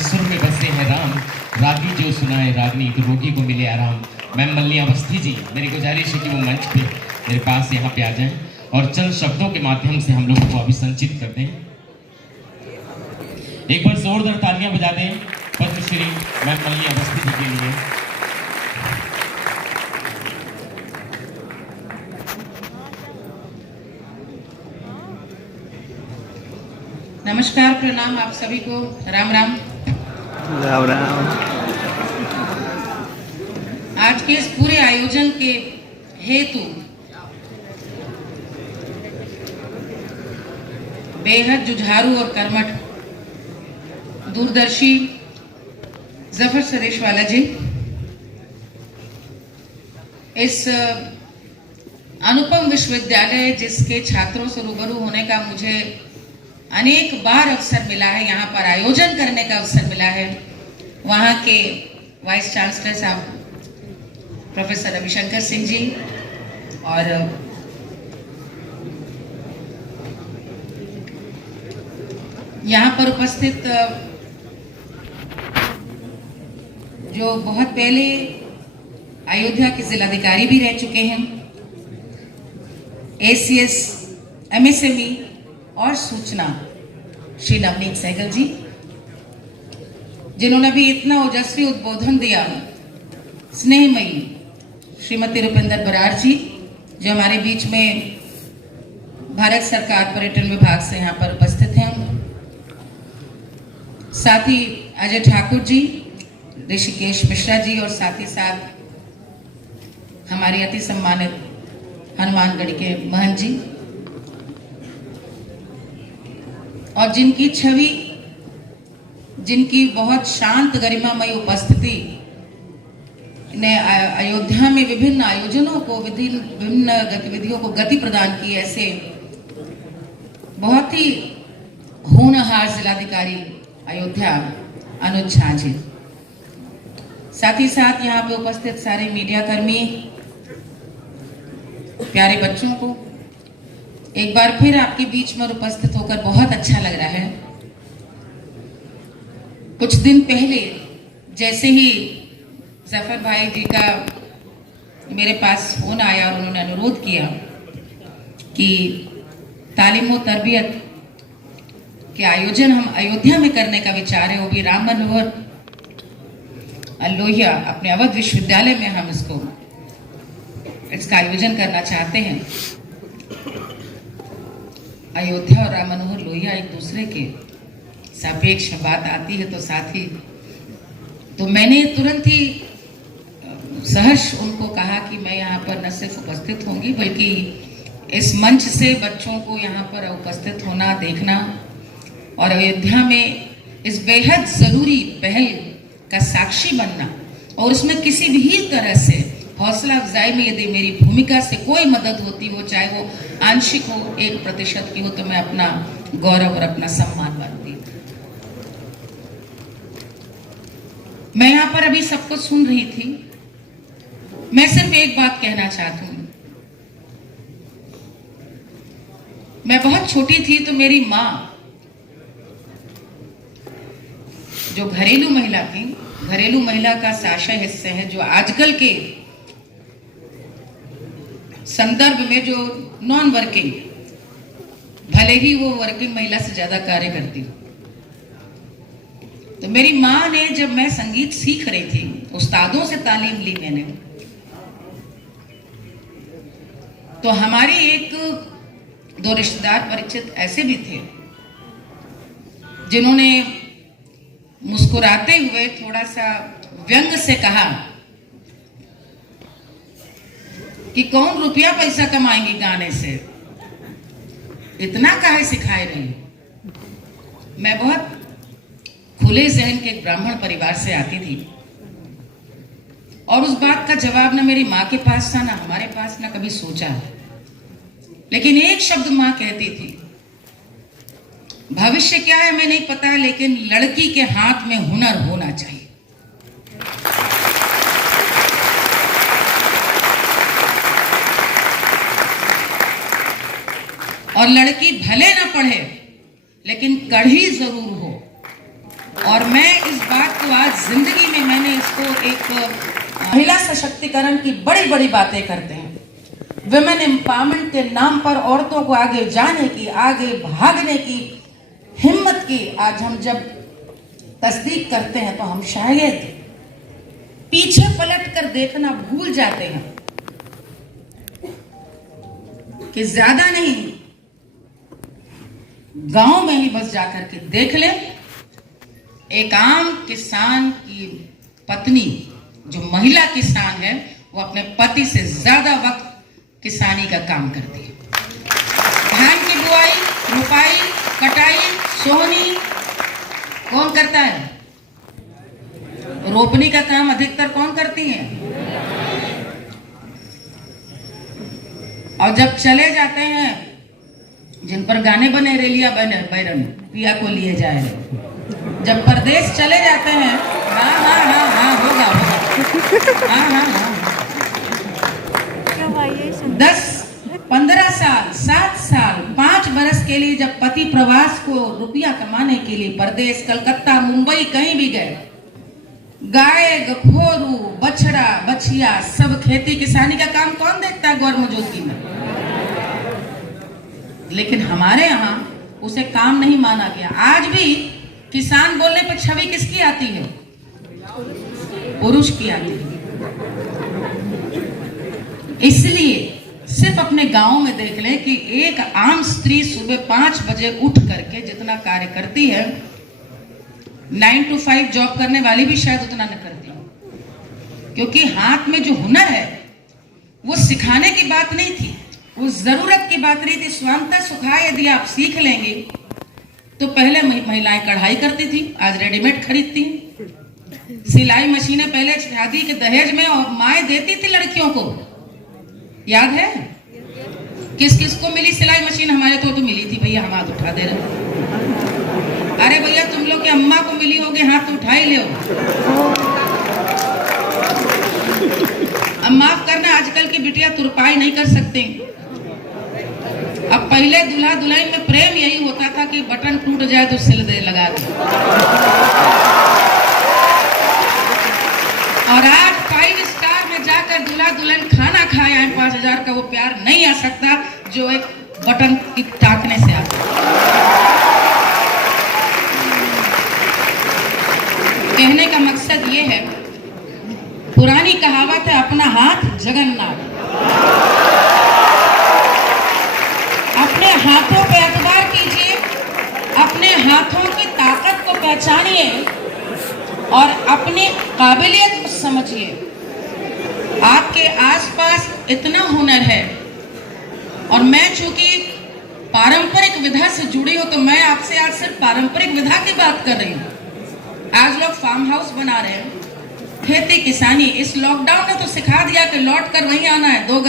सुर में बसे हैं राम, रागी जो सुनाए रागनी तो रोगी को मिले आराम। मैम मल्लिया अवस्थी जी, मेरी गुजारिश है कि वो मंच पे मेरे पास यहाँ पे आ जाएं और चंद शब्दों के माध्यम से हम लोगों को अभिसंचित कर दें। एक बार जोरदार तालियां बजा दें पद्मश्री मैम मल्लिया अवस्थी जी के लिए। नमस्कार, प्रणाम आप सभी को, राम राम। राम राम। आज के इस पूरे आयोजन के हेतु बेहद जुझारू और कर्मठ दूरदर्शी जफर सरेशवाला जी इस अनुपम विश्वविद्यालय जिसके छात्रों से रूबरू होने का मुझे अनेक बार अवसर मिला है, यहाँ पर आयोजन करने का अवसर मिला है, वहाँ के वाइस चांसलर साहब प्रोफेसर रविशंकर सिंह जी और यहाँ पर उपस्थित जो बहुत पहले अयोध्या के जिलाधिकारी भी रह चुके हैं, ACS MSME और सूचना श्री नवनीत सहगल जी, जिन्होंने भी इतना ओजस्वी उद्बोधन दिया। स्नेहमयी श्रीमती रुपिंदर बरार जी, जो हमारे बीच में भारत सरकार पर्यटन विभाग से यहाँ पर उपस्थित हैं। साथ ही अजय ठाकुर जी, ऋषिकेश मिश्रा जी और साथ ही साथ हमारे अति सम्मानित हनुमानगढ़ के महंत जी, और जिनकी छवि, जिनकी बहुत शांत गरिमामयी उपस्थिति ने अयोध्या में विभिन्न आयोजनों को, विभिन्न गतिविधियों को गति प्रदान की, ऐसे बहुत ही होनहार जिलाधिकारी अयोध्या अनुज झा जी। साथ ही साथ यहाँ पे उपस्थित सारे मीडिया कर्मी, प्यारे बच्चों को एक बार फिर आपके बीच में उपस्थित होकर बहुत अच्छा लग रहा है। कुछ दिन पहले जैसे ही जफर भाई जी का मेरे पास फोन आया और उन्होंने अनुरोध किया कि तालीम और तरबियत के आयोजन हम अयोध्या में करने का विचार है, वो भी राम मनोहर लोहिया अपने अवध विश्वविद्यालय में हम इसका आयोजन करना चाहते हैं। अयोध्या और राम मनोहर लोहिया एक दूसरे के सापेक्ष बात आती है, तो साथ ही तो मैंने तुरंत ही सहर्ष उनको कहा कि मैं यहाँ पर न सिर्फ उपस्थित होंगी बल्कि इस मंच से बच्चों को यहाँ पर उपस्थित होना, देखना और अयोध्या में इस बेहद जरूरी पहल का साक्षी बनना और उसमें किसी भी तरह से हौसला अफजाई में यदि मेरी भूमिका से कोई मदद होती हो, चाहे वो आंशिक हो, 1% की हो, तो मैं अपना गौरव और अपना सम्मान मानती हूँ। मैं यहाँ पर अभी सबको सुन रही थी, मैं सिर्फ एक बात कहना चाहती हूँ। मैं बहुत छोटी थी तो मेरी माँ, जो घरेलू महिला थी, घरेलू महिला का साशय हिस्से है जो आजकल के संदर्भ में जो नॉन वर्किंग, भले ही वो वर्किंग महिला से ज्यादा कार्य करती, तो मेरी माँ ने, जब मैं संगीत सीख रही थी, उस्तादों से तालीम ली मैंने, तो हमारे एक दो रिश्तेदार परिचित ऐसे भी थे जिन्होंने मुस्कुराते हुए थोड़ा सा व्यंग से कहा कि कौन रुपया पैसा कमाएंगे गाने से, इतना काहे सिखाए रही। मैं बहुत खुले जहन के एक ब्राह्मण परिवार से आती थी और उस बात का जवाब ना मेरी माँ के पास था, ना हमारे पास, ना कभी सोचा। लेकिन एक शब्द माँ कहती थी, भविष्य क्या है मैं नहीं पता, लेकिन लड़की के हाथ में हुनर होना चाहिए। और लड़की भले ना पढ़े लेकिन कढ़ी जरूर हो। और मैं इस बात को आज जिंदगी में मैंने इसको एक महिला सशक्तिकरण की बड़ी बड़ी बातें करते हैं, विमेन एम्पावरमेंट के नाम पर औरतों को आगे जाने की, आगे भागने की हिम्मत की आज हम जब तस्दीक करते हैं तो हम शायद पीछे पलट कर देखना भूल जाते हैं कि ज्यादा नहीं, गांव में ही बस जाकर के देख ले, एक आम किसान की पत्नी जो महिला किसान है वो अपने पति से ज्यादा वक्त किसानी का काम करती है। धान की बुआई, रुपाई, कटाई, सोहनी कौन करता है? रोपनी का काम अधिकतर कौन करती है? और जब चले जाते हैं, जिन पर गाने बने, रेलिया बैरन पिया को लिए जाए, जब परदेश चले जाते हैं, हाँ होगा 10-15 साल, 7 साल, 5 बरस के लिए जब पति प्रवास को रुपया कमाने के लिए परदेश, कलकत्ता, मुंबई कहीं भी गए, गाय, गखोरू, बछड़ा, बछिया सब खेती किसानी का काम कौन देखता है गौर मौजूदगी में? लेकिन हमारे यहाँ उसे काम नहीं माना गया। आज भी किसान बोलने पर छवि किसकी आती है? पुरुष की आती है। इसलिए सिर्फ अपने गांव में देख लें कि एक आम स्त्री सुबह 5 बजे उठ करके जितना कार्य करती है, 9 to 5 जॉब करने वाली भी शायद उतना न करती, क्योंकि हाथ में जो हुनर है वो सिखाने की बात नहीं थी, वो जरूरत की बात नहीं थी। स्वांतः सुखाए यदि आप सीख लेंगे तो पहले महिलाएं कढ़ाई करती थी, आज रेडीमेड खरीदती हैं। सिलाई मशीनें पहले शादी के दहेज में और माएँ देती थी लड़कियों को, याद है? किस किस को मिली सिलाई मशीन? हमारे तो मिली थी भैया, हम हाथ उठा दे रहे। अरे भैया तुम लोग के अम्मा को मिली होगी, हाथ तो उठा ही ले। अब माफ करना, आजकल की बिटिया तुरपाई नहीं कर सकती। अब पहले दूल्हा दुल्हन में प्रेम यही होता था कि बटन टूट जाए तो सिल दे, लगा दे। और आज 5 स्टार में जाकर दूल्हा दुल्हन खाना खाए आए 5000 का, वो प्यार नहीं आ सकता जो एक बटन की टाकने से आता। कहने का मकसद ये है, पुरानी कहावत है, अपना हाथ जगन्नाथ। अपने हाथों पे एतबार कीजिए, अपने हाथों की ताकत को पहचानिए और अपनी काबिलियत को समझिए। आपके आसपास इतना हुनर है, और मैं चूंकि पारंपरिक विधा से जुड़ी हूं तो मैं आपसे आज सिर्फ पारंपरिक विधा की बात कर रही हूं। आज लोग फार्म हाउस बना रहे हैं, खेती किसानी। इस लॉकडाउन ने तो सिखा दिया कि लौट कर वहीं आना है, 2